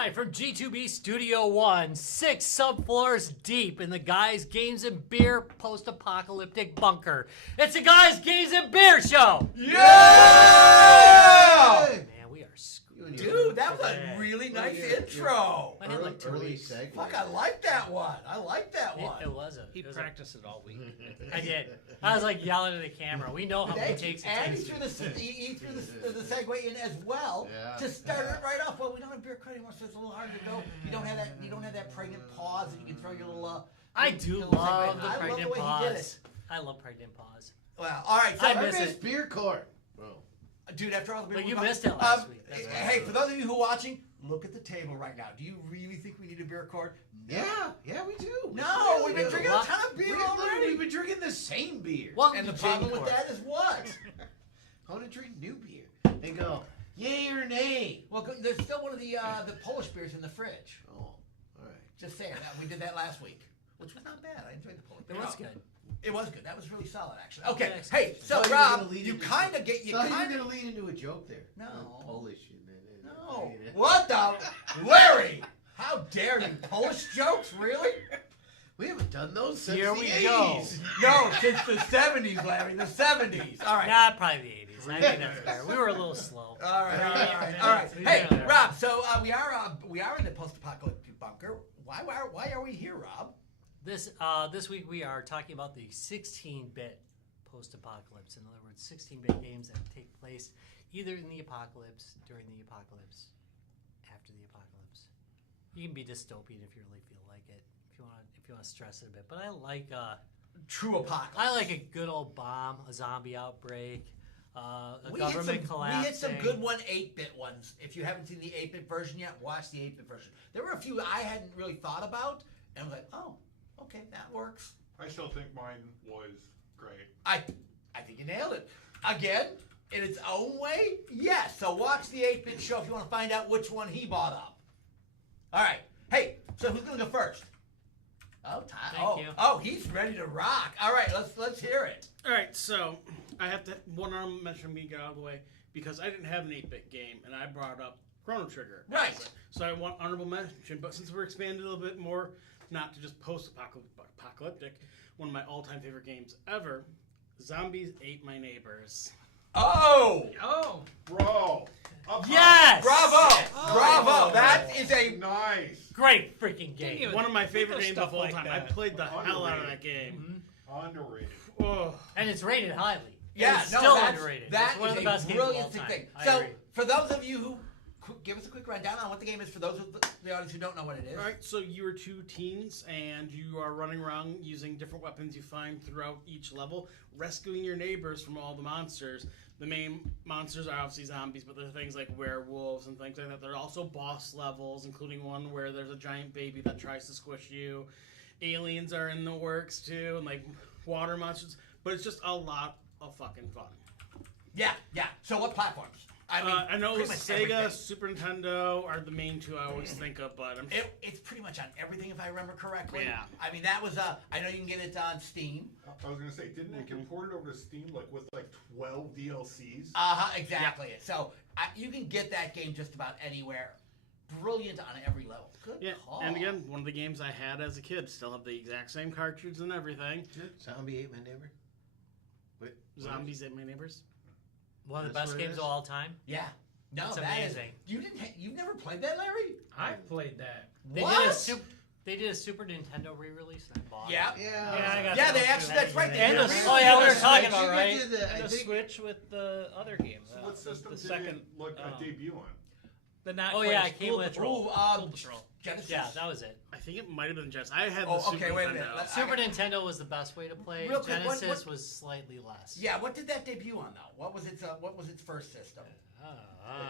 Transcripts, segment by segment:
Live from G2B Studio 1, 6 subfloors deep in the Guys, Games, and Beer post-apocalyptic bunker. It's the Guys, Games, and Beer show! Yeah! Man, we are screwed. Dude, that was a really nice intro. I had like 2 early weeks. segue. Fuck, I like that one. It was a... He it was practiced it all week. I did. I was like yelling at the camera. We know how many Thank you. takes it And he takes. threw the segue in as well to start it right off. Well, we don't have beer credit anymore, so it's a little hard to go. You don't have that. You don't have that pregnant pause that you can throw your little. I do your little love segue. the I pregnant love the way he did pause. it. I love pregnant pause. Well, all right. So I miss Miss it. Beer Court. Bro. Dude, after all the beer, But you we're missed talking- it last week. That's Hey, for those of you who are watching, look at the table right now. Do you really think we need a beer cord? Yeah, we do. No, we've been drinking a ton of beer already. We've been drinking the same beer. Welcome And the to problem Jane with Court. that is what? I want to drink new beer and go, yay or nay. Well, there's still one of the Polish beers in the fridge. Oh, all right. Just saying that we did that last week, which was not bad. I enjoyed the Polish. It was good. It was good. That was really solid, actually. Okay, Yes. hey, so Thought you were Rob, gonna lead you into- kind of get you Thought you were kind going of to lead into a joke there. No. Polish. no. What the Larry? How dare you? Polish jokes, really? We haven't done those since Here the we 80s. go. No, since the 70s, Larry. The 70s. All right. Nah, probably the 80s. I think that's fair. We were a little slow. All right. Hey, Rob. So we are in the post-apocalyptic bunker. Why are we here, Rob? This week we are talking about the 16-bit post-apocalypse. In other words, 16-bit games that take place either in the apocalypse, during the apocalypse, after the apocalypse. You can be dystopian if you really feel like it. If you want to stress it a bit. But I like True apocalypse. a good old bomb, a zombie outbreak, a We hit government collapsing. We hit some good 8-bit ones. If you haven't seen the 8-bit version yet, watch the 8-bit version. There were a few I hadn't really thought about, and I was like, oh, okay, that works. I still think mine was great. I think you nailed it. Again, in its own way, yes. So watch the 8-bit show if you want to find out which one he bought up. All right. Hey, so who's going to go first? Oh, Ty. Thank you. Oh, he's ready to rock. All right, let's hear it. All right, so I have to one honorable mention me get out of the way because I didn't have an 8-bit game and I brought up Chrono Trigger. Right. So I want honorable mention, but since we're expanding a little bit more, not to just post-apocalyptic, one of my all-time favorite games ever, Zombies Ate My Neighbors. Oh, Bro! Yes! bravo. That is a Nice! Great freaking game. One of my favorite games stuff of all like time. that. I played the hell out of that Underrated. game. Underrated. Oh. And it's rated highly. yeah. It's No, still that's, underrated. That It's one of is the best a games of all brilliant time. thing. I So agree. for those of you who give us a quick rundown on what the game is, for those of the audience who don't know what it is. All right, so you are two teens, and you are running around using different weapons you find throughout each level, rescuing your neighbors from all the monsters. The main monsters are obviously zombies, but there are things like werewolves and things like that. There are also boss levels, including one where there's a giant baby that tries to squish you. Aliens are in the works, too, and like water monsters. But it's just a lot of fucking fun. Yeah. So what platforms? I know pretty much Sega, everything. Super Nintendo are the main two I always think of, but It's pretty much on everything, if I remember correctly. Yeah. I mean, that was I know you can get it on Steam. I was gonna say, didn't it get ported over to Steam with 12 DLCs? Exactly. So you can get that game just about anywhere. Brilliant on every level. Good yeah. call. And again, one of the games I had as a kid. Still have the exact same cartridge and everything. Zombie ate my neighbor. Wait, Zombies Ate My Neighbors. One of the That's best what it games is? of all time. Yeah. No, It's that is. amazing. You've never played that, Larry? I played that. They did a Super Nintendo re-release and I bought Yeah. it. Yeah, I got Yeah, those they too. actually. That's right. They And did the- a Oh yeah, we were re-release. talking I about think I right. did the- I And the think- Switch with the other game. So what system the did second, it debut on? the not Oh, quite yeah, as it came School with- Patrol. Ooh, School Patrol. Genesis. Yeah, that was it. I think it might have been Genesis. I had the Oh, Super okay, wait a Nintendo. minute. Super Nintendo was the best way to play. Real quick, what- Genesis was slightly less. Yeah. What did that debut on though? What was its first system?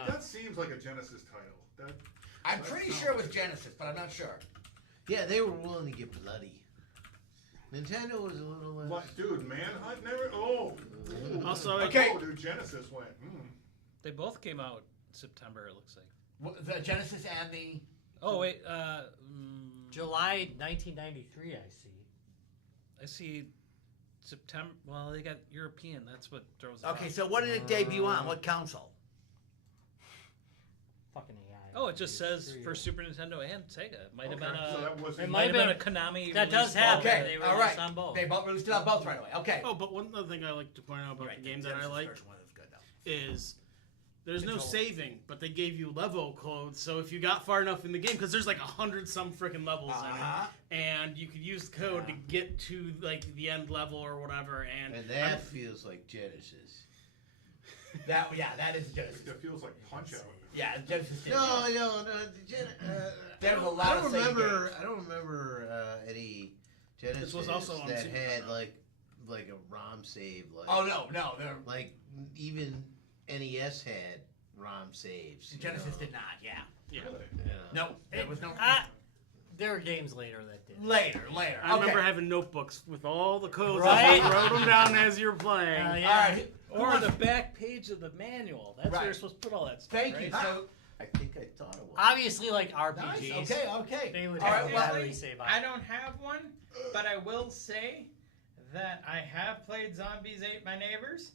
That seems like a Genesis title. I'm That pretty sounds sure it was like- Genesis, but I'm not sure. Yeah, they were willing to get bloody. Nintendo was a little less. What, dude, Manhunt never. Oh. Also, Okay. Oh, dude, Genesis went. They both came out September, it looks like. The Genesis and the. Oh, wait. July 1993, I see. I see September. Well, they got European. That's what throws it Okay, off. so what did it debut on? What console? Fucking AI. Oh, it just says There you for go. Super Nintendo and Sega. It might have been So a. that wasn't. It Might have been been a Konami. That does release happen. ball. Okay, They all released right. on both. They both released it on both right away. Okay. Oh, but one other thing I like to point out about Right, the game that I Genesis like version was good though. is there's no Control. saving, but they gave you level codes. So if you got far enough in the game, because there's like 100 some freaking levels Uh-huh. in it, and you could use the code to get to like the end level or whatever. And that feels like Genesis. That is Genesis. It feels like Punch Out. Yeah, Genesis. Did No. There was a lot I of don't Sega remember. games. I don't remember any Genesis This was also on that Super had Nintendo. like a ROM save. Like, Oh no, they're like even NES had ROM saves. you Genesis know. did not. Yeah. yeah. Really? Yeah. No, there was no. There were games later that did. Later. I remember having notebooks with all the codes. Right? And you wrote them down as you're playing. Yeah. All right. Or the back page of the manual. That's where Right. you're supposed to put all that stuff. Thank right? you. So I think I thought it was. Obviously, like nice. RPGs. Okay. They would All have right. a Well, battery save on. I don't have one, but I will say that I have played Zombies Ate My Neighbors,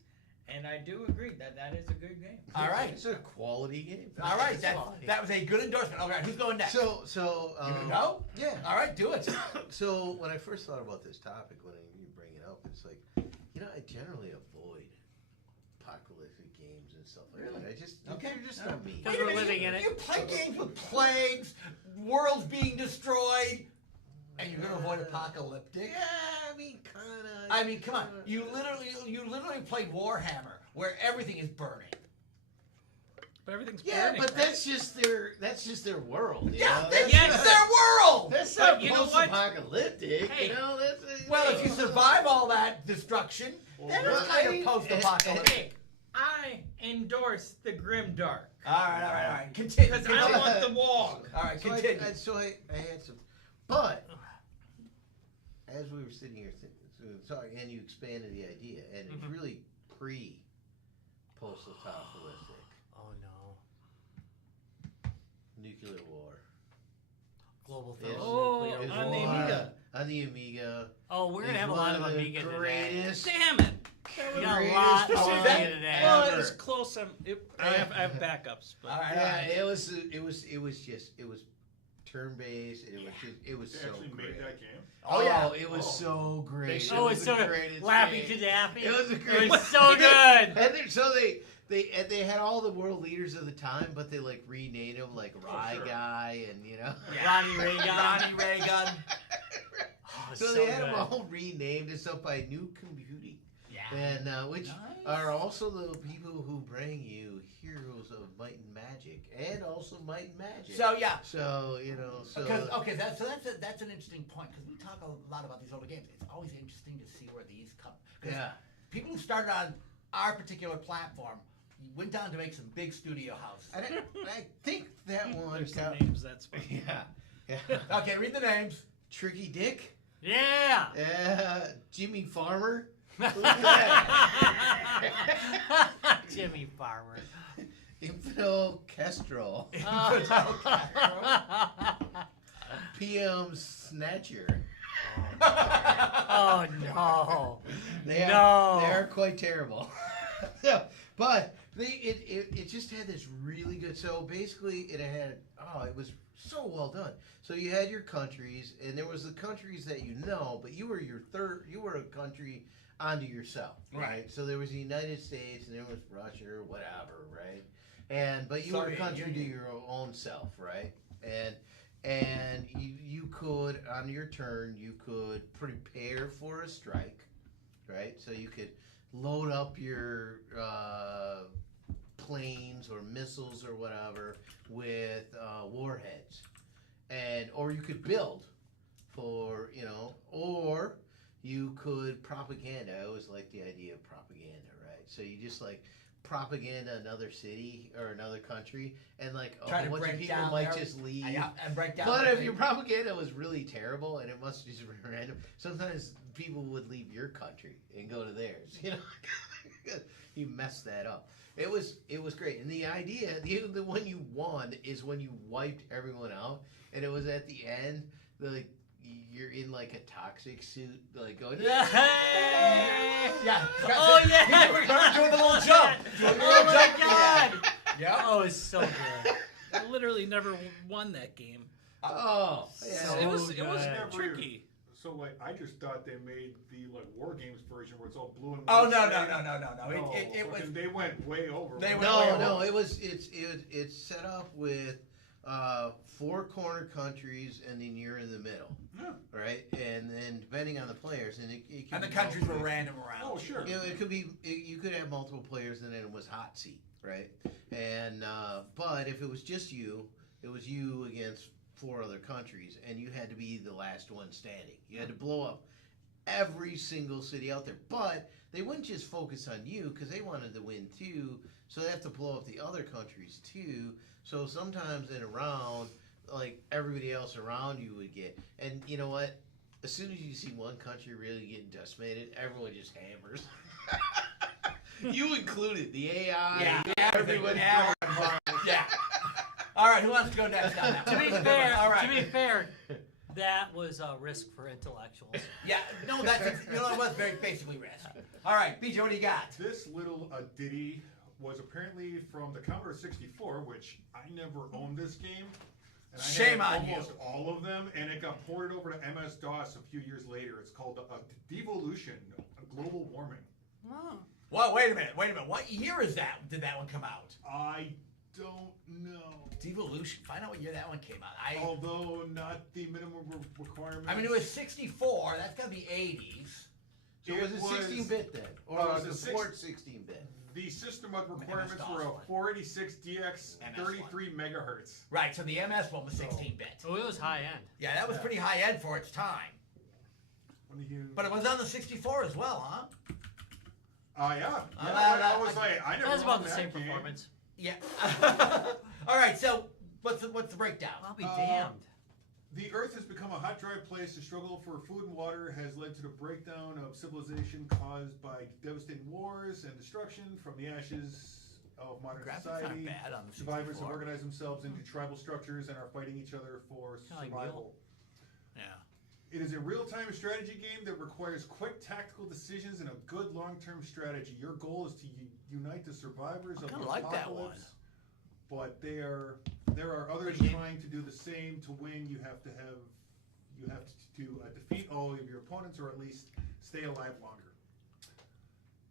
and I do agree that that is a good game. all right. It's a quality game. All right. That was a good endorsement. All right. Who's going next? So you gonna go? yeah. All right. Do it. So when I first thought about this topic, when you bring it up, it's like, I generally avoid apocalyptic games and stuff like that. I just Okay. they're just not me. Because Wait a we're minute, living in it. You play games with plagues, worlds being destroyed, and you're gonna avoid apocalyptic. Yeah, I mean, kinda. I mean, come on. You literally play Warhammer, where everything is burning. But everything's Yeah, burning, but right? that's just their world. you Yeah, know? that's Yes. their world. That's But not you know what? post-apocalyptic. Hey. That's Well, if you survive all that destruction, then it's well, kind I- of post-apocalyptic. Hey, I endorse the Grimdark. All right. Continue. Because I want the wall. All right, So continue. I had some, but as we were sitting here talking, and you expanded the idea, and it's really post-apocalyptic Oh no. nuclear war. Global Yes. thermonuclear It's on the war. war Amiga. On the Amiga. Oh, we're gonna It's have a lot one of the Amiga today. greatest. Damn it! We got a greatest lot of war Amiga today. Well, ever. it's close. I have backups, but All right. Yeah, it was turn-based. It was They so actually great. made that game. Oh, yeah. it was so great. should- Oh, It it's was so the good. greatest Laffy game. Kadaffy. It was a It great. was so good. And they had all the world leaders of the time, but they like renamed them like Rye sure. Guy and Ronnie Reagan. Ronnie Reagan. Oh, So so they had good. them all renamed and stuff by New Computing, Yeah. and which Nice. are also the people who bring you Heroes of Might and Magic, and also Might and Magic. So yeah. So Because that's an interesting point because we talk a lot about these older games. It's always interesting to see where these come. 'Cause yeah. people who started on our particular platform went down to make some big studio houses. I think that one there's some got names. That's fun. yeah. Okay, read the names. Tricky Dick, Yeah. Jimmy Farmer, Jimmy Farmer. Infidel Kestrel, PM Snatcher. Oh no. They are, No. they are quite terrible. But it just had this really good. So basically, it was so well done. So you had your countries, and there was the countries that but you were a country onto yourself, right? So there was the United States, and there was Russia, or whatever, right? But you were a Soviet country to Union. your own self, right? And you could, on your turn, you could prepare for a strike, right? So you could load up your planes or missiles or whatever with warheads, or you could build for or you could propaganda. I always like the idea of propaganda, right? So you just like propaganda another city or another country, and like Try a to bunch of break people down might their- just leave. Yeah, and break down. But the if thing. your propaganda was really terrible and it must just be random, sometimes people would leave your country and go to theirs. You messed that up. It was great, and the idea, the one you won is when you wiped everyone out, and it was at the end, you're in like a toxic suit, like going. Yeah. Oh yeah. Remember doing the little jump. Doing the Oh little my jump. god. Yeah. Oh, it's so good. literally never won that game. Oh, So it was Never- tricky. So like, I just thought they made the like War Games version where it's all blue and Oh white. no. No, It was. fucking, they went way over. They went No, way no, over. it's set up with 4 corner countries, and then you're in the middle, Yeah. right? And then depending on the players, and it can And the be countries were multiple- random around. Oh, sure. You know, it could be you could have multiple players, and then it was hot seat, right? And but if it was just you, it was you against 4 other countries, and you had to be the last one standing. You had to blow up every single city out there, but they wouldn't just focus on you because they wanted to win too. So they have to blow up the other countries too. So sometimes in a round, like everybody else around you would get, and you know what? As soon as you see one country really getting decimated, everyone just hammers. You included the AI. Yeah, everyone. Yeah. All right, who wants to go next on that? To be one? fair, All right. to be fair, that was a risk for intellectuals. Yeah, no, that's you know what? Very basically risk. All right, BJ, what do you got? This little ditty was apparently from the Commodore 64, which I never owned this game. And I Shame had on you. almost all of them, and it got ported over to MS-DOS a few years later. It's called Devolution, Global Warming. Well, wait a minute. What year is that? Did that one come out? I don't know. Devolution. Find out what year that one came out. Although not the minimum requirements. I mean, it was 64. That's got to be 80s. So was it 16-bit then, or it was was it a support 16-bit? The system of requirements MS-DOS were a one. 486 DX, MS 33 megahertz. Right. So the MS one was 16-bit. Oh, it was high end. Yeah, that was pretty high end for its time. But it was on the 64 as well, huh? Yeah. I I was like, I never That's about owned the that same game. performance. Yeah. All right. So what's the breakdown? I'll be damned. The Earth has become a hot, dry place. The struggle for food and water has led to the breakdown of civilization caused by devastating wars and destruction. From the ashes of modern Graphics aren't society, bad on the survivors have 64. organized themselves into tribal structures and are fighting each other for Kinda like survival. Yeah. It is a real-time strategy game that requires quick tactical decisions and a good long-term strategy. Your goal is to unite the survivors of the kinda like that one. apocalypse. But there are others Good game. trying to do the same. To win, you have to defeat all of your opponents, or at least stay alive longer.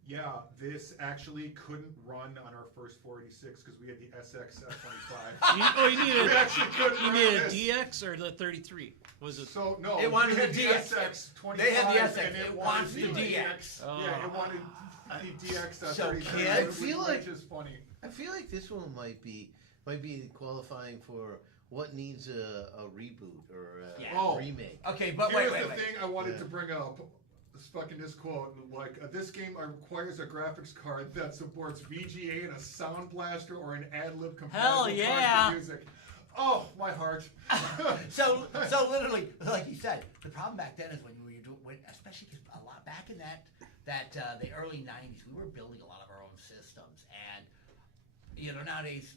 Yeah, this actually couldn't run on our first 486 because we had the SX F25. You needed We actually couldn't you run needed a this. DX or the 33? Was it? So no, It wanted we had the the DX. SX25. They had the SX. and It wanted wants the DX. Oh. Yeah, it wanted the DX. So, 33, kids, I which feel like- is funny. I feel like this one might be qualifying for what needs a reboot or a Yeah. remake. Okay, but Here's wait. the thing I wanted Yeah. to bring up. This quote, like, this game requires a graphics card that supports VGA and a sound blaster or an ad-lib compatible Hell card yeah. for music. Oh, my heart. So literally, like you said, the problem back then is when you were doing, especially because a lot back in the early '90s, we were building a lot of our own systems, and nowadays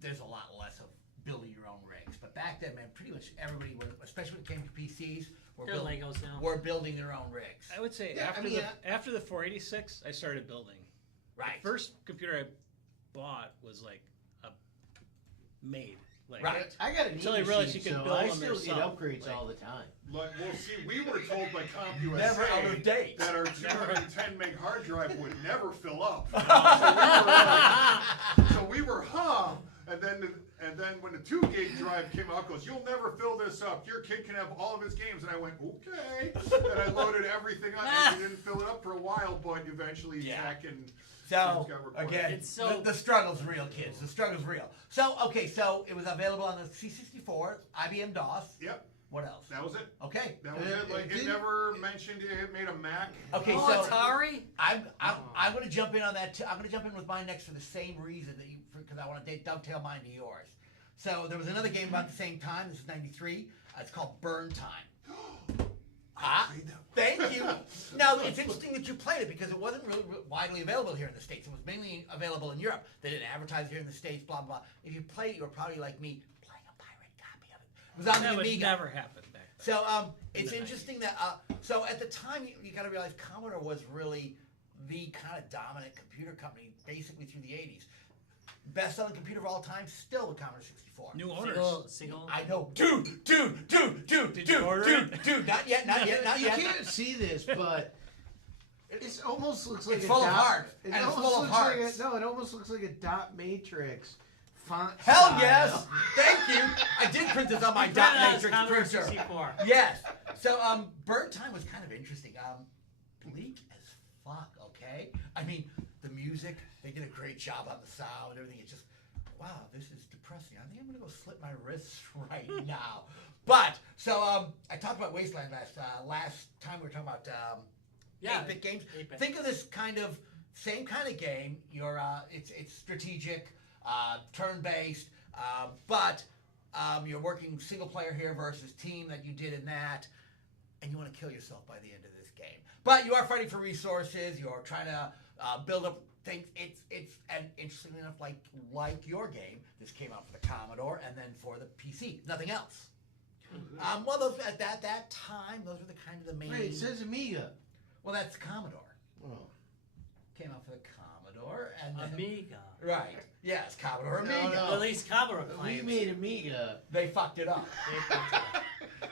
there's a lot less of building your own rigs. But back then, man, pretty much everybody, especially when it came to PCs, They're Legos now. were building their own rigs. I would say Yeah, after the 486, I started building. Right. The first computer I bought was like a made. Like, Right. I got an Until I E realized machine, you could so build I them still get yourself. upgrades Like- all the time. Like, well, see, we were told by CompUSA Never out of date. that our 210 meg hard drive would never fill up. So we were, and then when the 2 gig drive came out, goes, you'll never fill this up. Your kid can have all of his games. And I went, okay. And I loaded everything up, and we didn't fill it up for a while, but eventually Yeah. tech and So things got reported. again, It's so- the struggle's real, kids. The struggle's real. So so it was available on the C64, IBM DOS. Yep, What else? that was it. Okay. That was it. Like, it didn't- never mentioned it made a Mac. Okay, Oh, so Atari? I'm going to jump in on that. I'm going to jump in with mine next for the same reason because I want to dovetail mine to yours. So there was another game about the same time. This is '93. It's called Burn Time. played that. Thank you. Now it's interesting that you played it because it wasn't really widely available here in the States. It was mainly available in Europe. They didn't advertise it here in the States. Blah blah. If you played it, you were probably like me, playing a pirate copy of it. It was on that the would Amiga. never happen back then. So it's the interesting that so at the time you got to realize Commodore was really the kind of dominant computer company basically through the 80s. best-selling computer of all time, still the Commodore 64. New owners. Single. I know, dude, not yet. You can't see this, but it almost looks like It's a full of dot. hearts, It and it's almost full of looks like hearts. it almost looks like a dot matrix font. Hell style. yes! Thank you. I did print this on my dot matrix Commodore printer. 64. Yes. So, Bird Time was kind of interesting. Bleak as fuck. Okay. I mean, the music. They did a great job on the sound. Everything. It's just, wow, this is depressing. I think I'm gonna go slit my wrists right now. But so, I talked about Wasteland last time we were talking about 8-bit games. 8-bit. Think of this kind of same kind of game. It's strategic, turn-based, but you're working single player here versus team that you did in that, and you want to kill yourself by the end of this game. But you are fighting for resources. You're trying to build up things. And interestingly enough, like your game, this came out for the Commodore and then for the PC. Nothing else. Well, those, at that time, those were the kind of the main. Wait, it says Amiga. Well, that's Commodore. Oh. Came out for the Commodore and then, Amiga. Right. Yes, Commodore Amiga. No. Well, at least Commodore We claims. made Amiga. They fucked it up. They fucked it up.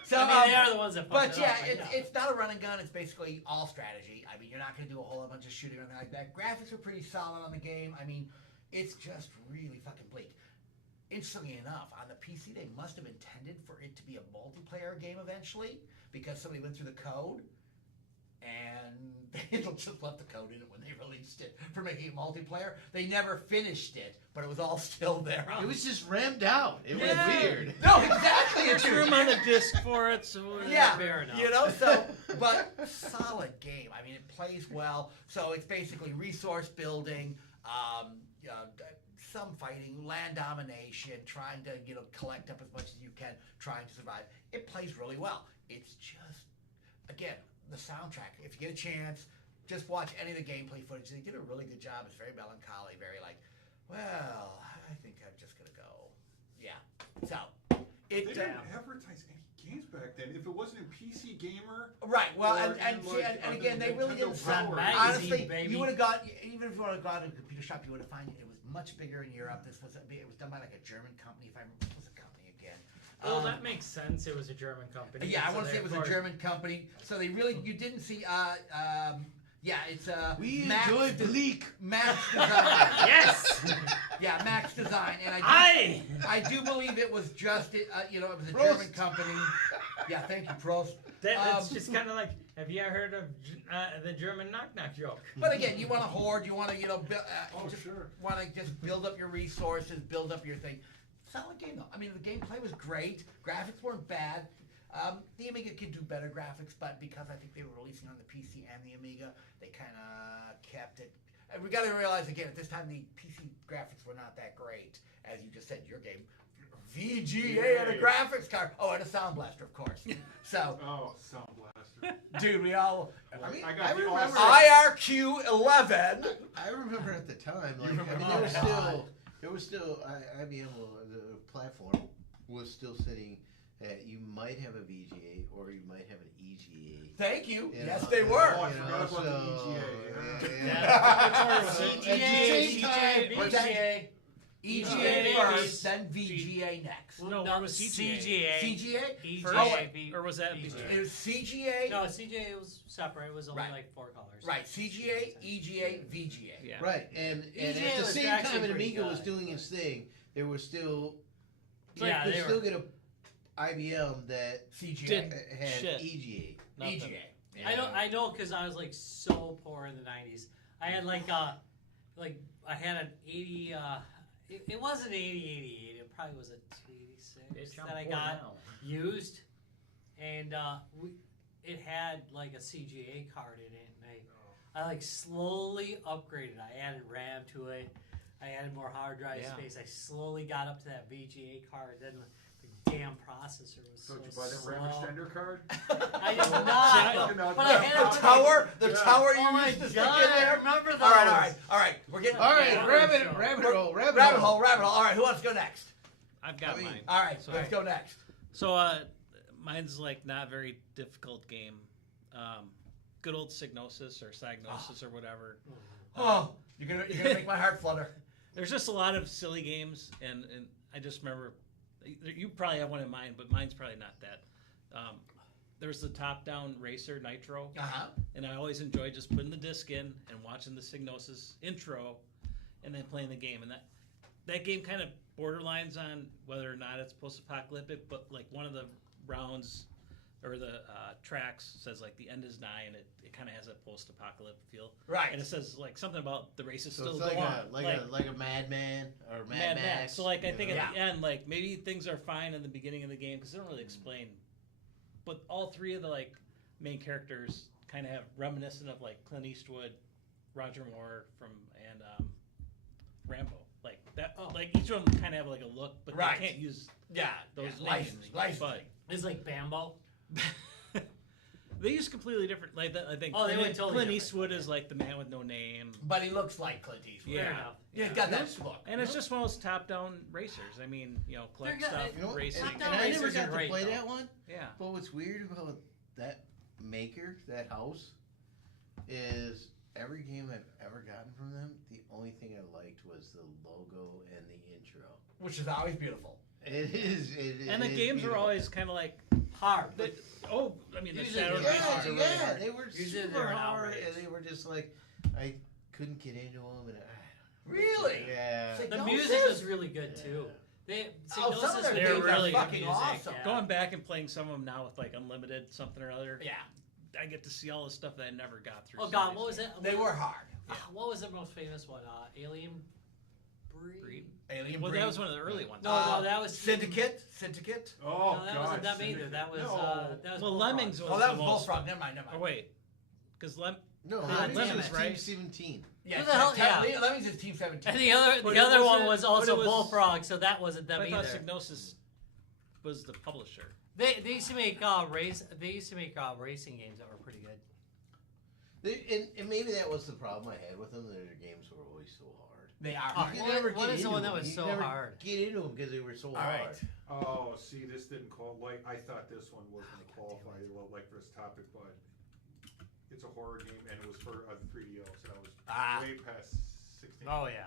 So, I mean, they are the ones that fucked but it yeah, up. it's not a run and gun. It's basically all strategy. I mean, you're not going to do a whole bunch of shooting or anything like that. Graphics are pretty solid on the game. I mean, it's just really fucking bleak. Interestingly enough, on the PC, they must have intended for it to be a multiplayer game eventually because somebody went through the code and they just left the code in it when they released it for making it multiplayer. They never finished it, but it was all still there. It was just rammed out. It was Yeah. weird. No, exactly. There's room on the disc for it, so Yeah, fair enough. you know, so, but solid game. I mean, it plays well. So it's basically resource building, some fighting, land domination, trying to, collect up as much as you can, trying to survive. It plays really well. It's just, again, the soundtrack. If you get a chance, just watch any of the gameplay footage. They did a really good job. It's very melancholy, very well, I think I'm just going to go. Yeah. So, They it... didn't advertise any games back then. If it wasn't in PC Gamer, Right. Well, or and even, and on again, the they really Nintendo didn't. Power. Magazine, Honestly, baby. you would have got, even if you would have gone to a computer shop, you would have found it was much bigger in Europe. It was done by a German company. If I remember, what was the company again? Well, that makes sense. It was a German company. Yeah, I so want to say it was a therefore- German company. So they really, you didn't see. Yeah, it's We Max enjoy bleak. Max Design. Yes. Yeah, Max Design, and I do believe it was just it was a Prost. German company. Yeah, thank you, Prost. That's just kind of like, have you ever heard of the German knock-knock joke? But again, you want to hoard, you want to, sure. want to just build up your resources, build up your thing. Solid game though. I mean, the gameplay was great. Graphics weren't bad. The Amiga could do better graphics, but because I think they were releasing on the PC and the Amiga, they kind of kept it. And we got to realize again, at this time, the PC graphics were not that great. As you just said, your game, VGA and a graphics card. Oh, and a sound blaster, of course. So, Oh, Sound Blaster. dude, we all I mean, I got the remember. awesome- IRQ 11. I remember at the time, You remember- there was still IBM, the platform was still sitting at, you might have a VGA or you might have an EGA. Thank you. You Yes, know, they were. Oh, I you forgot know, about the EGA. yeah. CGA, At the same CGA, EGA EGA first, then VGA next. No, where was CGA? CGA? EGA, Or was that VGA? It was CGA. No, CGA was separate. It was only Right. like 4 colors. Right, CGA, EGA, VGA. Yeah. Right, and at EGA the was same actually time, an pretty Amiga was good, doing but- its thing. There was still, Yeah, you they could still were. get a IBM that CGA. Did- had Shit. EGA. Nothing. EGA. I know because I was like so poor in the 90s. I had like I had an 80. It wasn't 8088. It probably was a 286 that I got used, and it had like a CGA card in it, and I like slowly upgraded. I added RAM to it. I added more hard drive Yeah. space. I slowly got up to that VGA card. Then the damn processor was So so did you buy that slow. RAM extender card? I did not. No, but I had The a tower, the Yeah. tower you Oh my used to stick god! in I there. remember those. All right. We're getting All right, Yeah. rabbit hole. rabbit hole. All right, who wants to go next? I've got I mean- mine. All right, So- let's go next. So, mine's like not very difficult game. Good old Psygnosis or Sagnosis or whatever. Oh, you're gonna make my heart flutter. There's just a lot of silly games, and I just remember, you probably have one in mind, but mine's probably not that. There's the top-down racer Nitro, and I always enjoyed just putting the disc in and watching the Psygnosis intro, and then playing the game. And that game kind of borderlines on whether or not it's post-apocalyptic, but like one of the rounds or the tracks says like the end is nigh, and it kind of has a post-apocalyptic feel. Right. And it says like something about the race is So still it's going on. like a Madman or Mad Max. So like I think Yeah. at the end, like maybe things are fine in the beginning of the game because they don't really explain. But all three of the like main characters kind of have reminiscent of like Clint Eastwood, Roger Moore and Rambo. Like that. Like each of them kind of have like a look, but Right. they can't use Yeah. those Licensing. names. Licensing. It's like Bambo. They use completely different. Like I think. Oh, they went totally Clint different. Eastwood is like the man with no name. But he looks like Clint Eastwood. Yeah. Fair enough. Yeah, he's got that look. And it's just one of those top-down racers. I mean, collect They're good. stuff, You know, racing. and Top-down I never racers are got to great, play though. that one. Yeah. But what's weird about that maker, that house, is every game I've ever gotten from them, the only thing I liked was the logo and the intro. Which is always beautiful. It is. And the is games were beautiful. always kind of like, Hard. the Usually Shadow they're Races hard. are really Yeah, hard. they were Usually super they're an hard, outrage. and they were just like, I couldn't get into them, and Really? yeah. It's like, The no, music sis. was really good too. They Oh, some of their they're games really are fucking music, awesome. yeah. Going back and playing some of them now with like unlimited something or other, Yeah, I get to see all the stuff that I never got through. Oh God, some of what was these it? they were hard. What was the most famous one? Alien games. Breed. Alien Well, Breed. that was one of the early ones. No, that was Syndicate. Oh, No, that God. wasn't them either. Syndicate. That was No. that was Well, Bullfrog. Lemmings was Oh, that the was most. Bullfrog. Never mind. Oh wait, because No, God Lemmings damn was it. Team Right? 17. Yeah, Who the hell- yeah. Lemmings is Team 17. And the other But the it other one wasn't- was but also it was- Bullfrog, so that wasn't them I thought either. Psygnosis was the publisher. They used to make racing games that were pretty good. And maybe that was the problem I had with them. Their games were always so hard. They are Oh, hard. You what- never what get is the into one that them. was You so never hard? Get into them because they were so All hard. right. Oh, see, this didn't like. I thought this one was going to qualify like for this topic, but it's a horror game and it was for a 3DO, so I was way past 16. Oh yeah.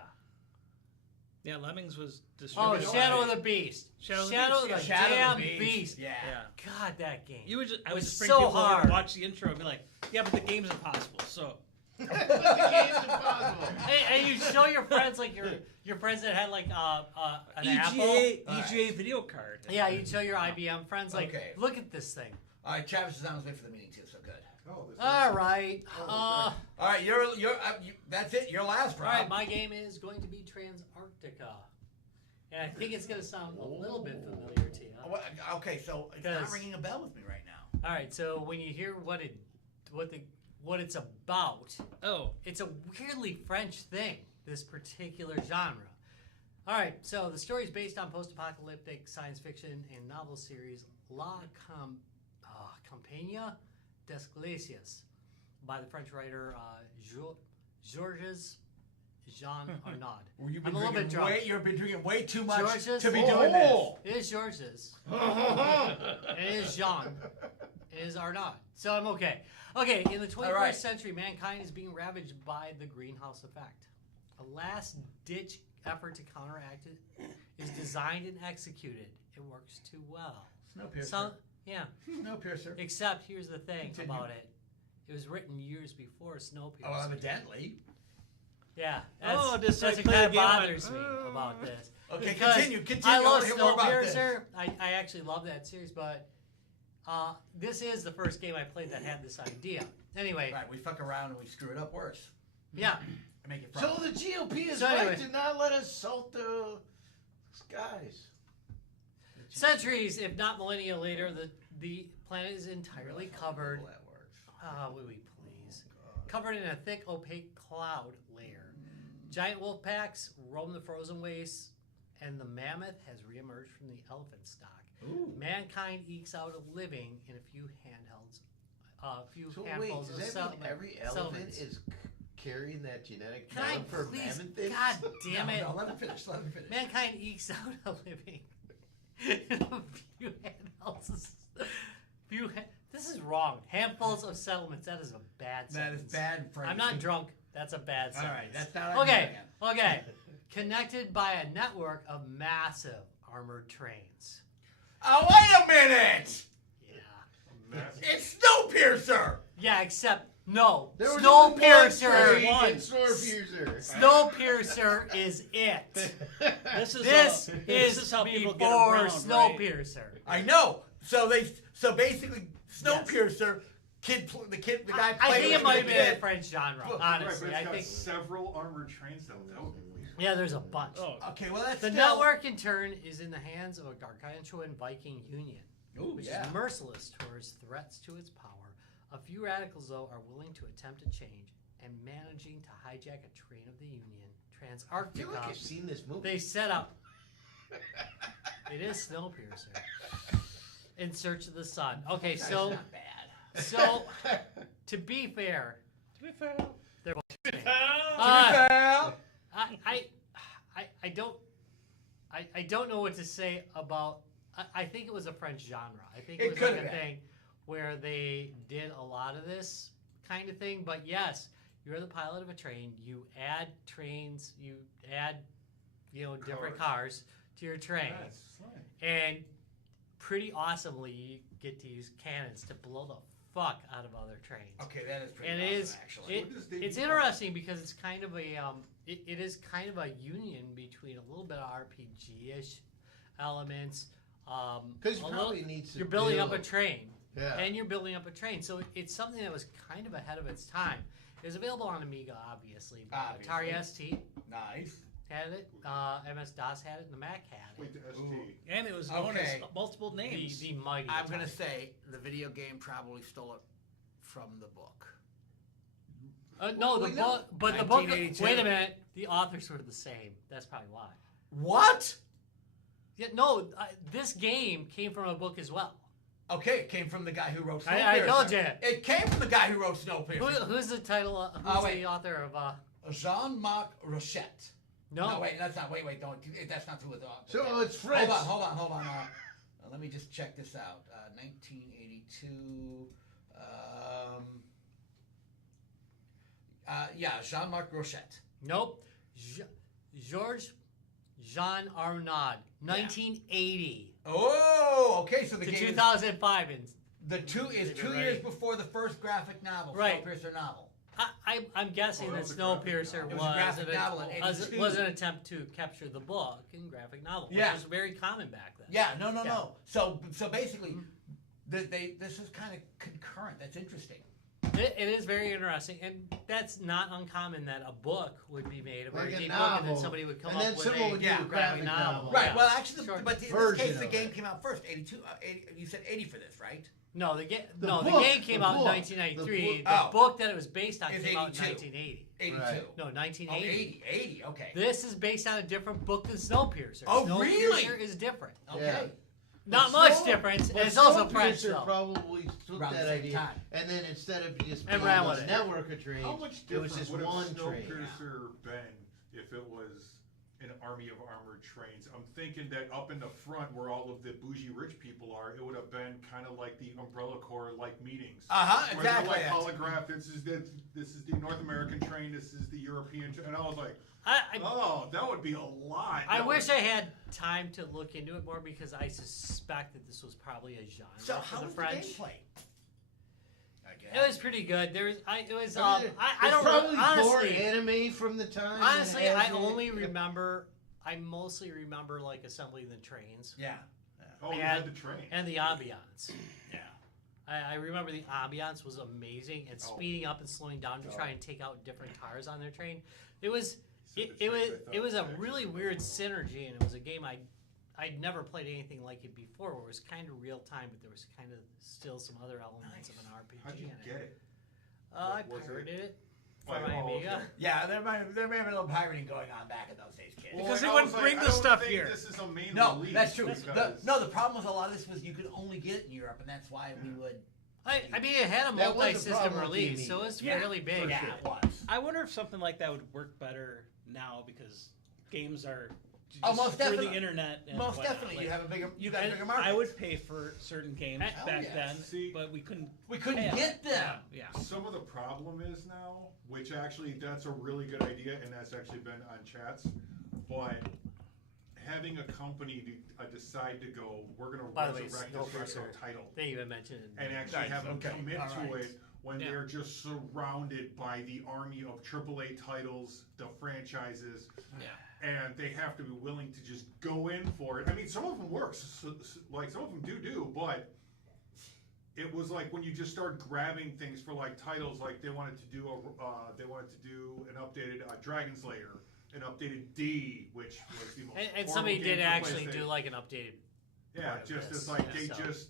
Yeah, Lemmings was Oh, distributed. Shadow of the Beast. Shadow of the Shadow of Beast, the Shadow damn of the Beast. Yeah. Yeah. God, that game. You would just, I would was just bring so people over hard. and watch the intro and be like, yeah, but the game's impossible. So The game's impossible. And you show your friends like your friends that had like an Apple. EGA video card. Yeah, you'd show your IBM friends like, Okay. look at this thing. All right, Travis is on his way for the meeting too, so good. Oh, this All right. All right, you're that's it. You're last, All Rob. right, my game is going to be Transantarctica. And I think it's going to sound a little bit familiar to you. Okay, so it's not Because- ringing a bell with me right now. All right, so when you hear what it's about, Oh, it's a weirdly French thing, this particular genre. All right, so the story is based on post-apocalyptic science fiction and novel series La Campagne des Glaciers by the French writer Georges Jean Arnaud. You've I'm a little bit drunk. You've been drinking way too much Georges? to be doing this. It is Georges. It is Jean. It is Arnaud. So I'm okay. Okay, in the 21st right. century, mankind is being ravaged by the greenhouse effect. A last-ditch effort to counteract it is designed and executed. It works too well. Snowpiercer. Yeah. Snowpiercer. Except here's the thing Continue. about it. It was written years before Snowpiercer. Oh, evidently. Yeah. That's, Oh, just that's like what play kind a of game bothers on- me about this. Okay, Because continue. I love wanna hear more about this. Snowpiercer. I actually love that series, but this is the first game I played that had this idea. Anyway, Right, we fuck around and we screw it up worse. yeah. I make it So fun. the GOP is So right anyway. to not let us salt the skies. Centuries, if not millennia later, the planet is entirely covered. Well, that works. Would we please? Covered in a thick, opaque cloud layer. Giant wolf packs roam the frozen wastes, and the mammoth has reemerged from the elephant stock. Ooh. Mankind ekes out a living in a few So wait, handfuls does of that mean every elephant settlements. is carrying that genetic Can I code for please? mammoth? God damn it! No, let me finish. Let me finish. Mankind ekes out a living in a few this is wrong. Handfuls of settlements. That is a bad That is sentence. bad, Frank. I'm not drunk. That's a bad All sentence. right, that's not. Okay. Okay. connected by a network of massive armored trains. Oh, wait a minute! Yeah. It's Snowpiercer! Yeah, except no. There was only one Snowpiercer. train in Snowpiercer. Snowpiercer is it. This is This this is how people get before around, right? Snowpiercer. I know. So basically, Snowpiercer, the guy. I played think it with might the have been a kid. French genre, Well, honestly. Right, but I it's got think. several armored trains though. That would be weird. Yeah, there's a bunch. Oh, Okay, well that's The still... network, in turn, is in the hands of a gargantuan Viking union, Ooh, which yeah. is merciless towards threats to its power. A few radicals, though, are willing to attempt a change and managing to hijack a train of the Union, I feel like Transarctica. I've seen this movie. They set up. It is Snowpiercer. In search of the sun. Okay, That's so not bad. so to be fair, to be fair. they're both. Well, I don't know what to say about. I think it was a French genre. I think It it was could like a have been. thing where they did a lot of this kind of thing. But yes, you're the pilot of a train. You add trains. You add, different cars to your train, That's fine. and pretty awesomely you get to use cannons to blow the fuck out of other trains. okay, that is pretty And awesome, it is actually. it, What does David it's Bowie- interesting because it's kind of a it is kind of a union between a little bit of RPG-ish elements. Because you a probably little- need to you're building up a build- train, Yeah. and you're building up a train, so it's something that was kind of ahead of its time. It was available on Amiga, obviously. But Atari ST Nice. had it, MS DOS had it, and the Mac had it. Wait, the ST. Ooh. And it was known Okay. as multiple names. The mighty. I'm gonna Atari. say the video game probably stole it from the book. No, the We know. book, but the book. 1982. Wait a minute, the authors were the same. That's probably why. What? Yeah, no, this game came from a book as well. Okay, it came from the guy who wrote Snowpiercer. I told you. It came from the guy who wrote Snowpiercer. Who's the title? Who's Oh, wait. the author of? Jean-Marc Rochette. No, wait, that's not. Wait, don't. That's not who it is. So it's French. Hold on. Let me just check this out. 1982. Yeah, Jean-Marc Rochette. nope. Georges Jean Arnaud, 1980 Oh, okay. So the to game 2005, and the two is Leave it 2 ready. years before the first graphic novel, Right. Snowpiercer novel. I'm guessing Oh, that that was a graphic Snowpiercer novel. It was a graphic novel in was 82. an attempt to capture the book in graphic novel, Yeah. which was very common back then. Yeah, no. Yeah. So basically, this is kind of concurrent. That's interesting. It is very interesting, and that's not uncommon that a book would be made, a very Like a deep book, and then novel. somebody would come And up then with someone a would do a graphic novel. Right. Yeah. Well, actually, Sure. but in this Version case, the of game it. came out first. 82. 80, you said 80 for this, right? No, the book, game came the out in book, 1993. the The book. book that it was based on Is came out in 82. 1980. 82. Right. No, Oh, 1980. 80. Okay. This is based on a different book than Snowpiercer. Oh, Snowpiercer really? is different. Okay. Not But much Snow- difference. but It's also Snowpiercer French, though. probably took Around the that same idea, time. and then instead of just And being ran a with it. network of trains, How much it different was just would one have train. Snowpiercer been if it was an army of armored trains? I'm thinking that up in the front where all of the bougie rich people are, it would have been kind of like the Umbrella Corps like meetings. Uh-huh, Where they're exactly. like holograph. This is the North American train. This is the European train. And I was like, oh, that would be a lot. I That wish would- I had time to look into it more because I suspect that this was probably a genre So for how the was French. the gameplay? It was pretty good. There was, it was. I I mean, don't it's probably more honestly. anime from the time. Honestly, that I has it. only remember. I mostly remember like assembling the trains Yeah. Oh, you and- had the train. and the ambiance. Yeah. I remember the ambiance was amazing and Oh. speeding up and slowing down to Oh. try and take out different cars on their train. It was Said it, the it trains, was I thought it was a actually really really weird cool. synergy, and it was a game I'd never played anything like it before. Where it was kind of real time, but there was kind of still some other elements of an RPG How'd you in it. get it? I Was it- pirated it Oh, from my Amiga. okay. Yeah, there may have been a little pirating going on back in those days, kids. Well, Because I they was wouldn't bring I the don't stuff think here. This is a main No, release that's true. because- The problem with a lot of this was you could only get it in Europe, and that's why we would. I mean, it had a That was the multi-system problem with release, the so Amiga. it's Yeah, fairly big. Yeah, it was. I wonder if something like that would work better now because games are just Oh, most through definitely. the internet. And Most whatnot. definitely, Like, you got a and bigger market. I would pay for certain games Hell back yes. then, See, but we couldn't. We couldn't pay get them. Yeah. some of the problem is now, which actually that's a really good idea, and that's actually been on chats. but having a company decide to go, we're going to By the way, resurrect no this retro pressure. title, They even mentioned it. and actually have them commit all to right. it when Yeah. they're just surrounded by the army of AAA titles, the franchises, and they have to be willing to just go in for it. I mean, some of them work, like some of them do, but it was like when you just start grabbing things for like titles, like they wanted to do an updated Dragon Slayer, an updated D, which was the most And horrible somebody game did for actually PlayStation. do like an updated. Yeah, part of just this. it's like Yeah, so-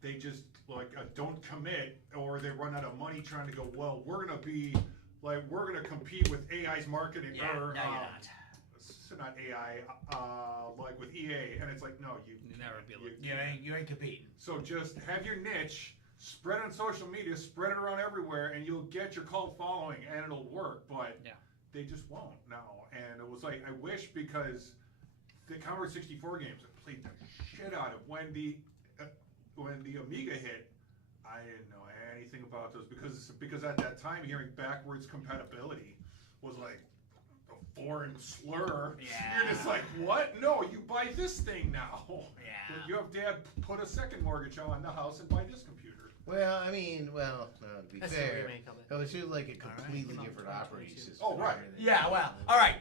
they just like don't commit, or they run out of money trying to go. Well, we're gonna compete with AI's marketing, Yeah, or no, you're not. so not AI, like with EA, and it's like no, you never be able to You ain't competing. So just have your niche, spread on social media, spread it around everywhere, and you'll get your cult following, and it'll work. But they just won't now. And it was like I wish, because the Commodore 64 games, I played the shit out of when the Amiga hit. I didn't know anything about those because at that time hearing backwards compatibility was like a foreign slur. Yeah. You're just like, what? No, you buy this thing now. Yeah. You have Dad put a second mortgage on the house and buy this computer. Well, I mean, to be That's the fair, remake of it. it was just like a completely Come on, different 2022. operating system. Oh, right. and everything. Yeah, well, all right.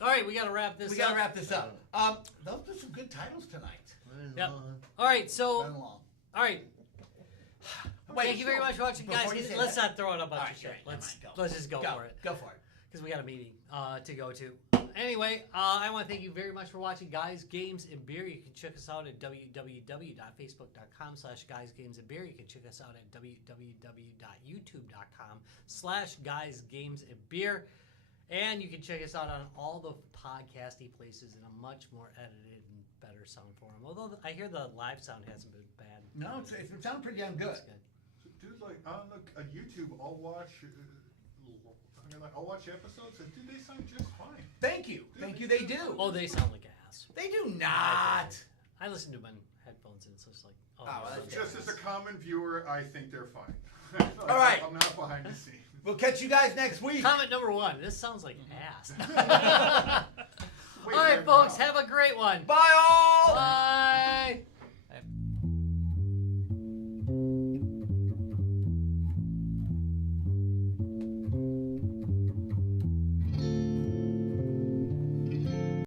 All right, we got to wrap this We up. got to wrap this up. Those are some good titles tonight. Yep. All right, so Run along. all right. Wait, Thank you very much for watching, guys. before you say Let's that- not throw out a bunch All of right, shit. never Let's mind, let's just go for it Go for it. because we got a meeting to go to. Anyway, I want to thank you very much for watching Guys, Games, and Beer. You can check us out at www.facebook.com/guysgamesandbeer. You can check us out at www.youtube.com/guysgamesandbeer. And you can check us out on all the podcasty places in a much more edited and better sound form. Although I hear the live sound hasn't been bad. No, it sounds pretty damn good. It's good. Dude, like on YouTube, I'll watch episodes, and dude, they sound just fine. Thank you. They do. Oh, they sound like ass. They do not. I listen to them on headphones, and it's just like, oh, well, they're that's Just ass. as a common viewer, I think they're fine. All right. I'm not behind the scenes. We'll catch you guys next week. Comment number 1. This sounds like ass. Wait, All right, wait, folks, wow. have a great one. Bye all. Bye.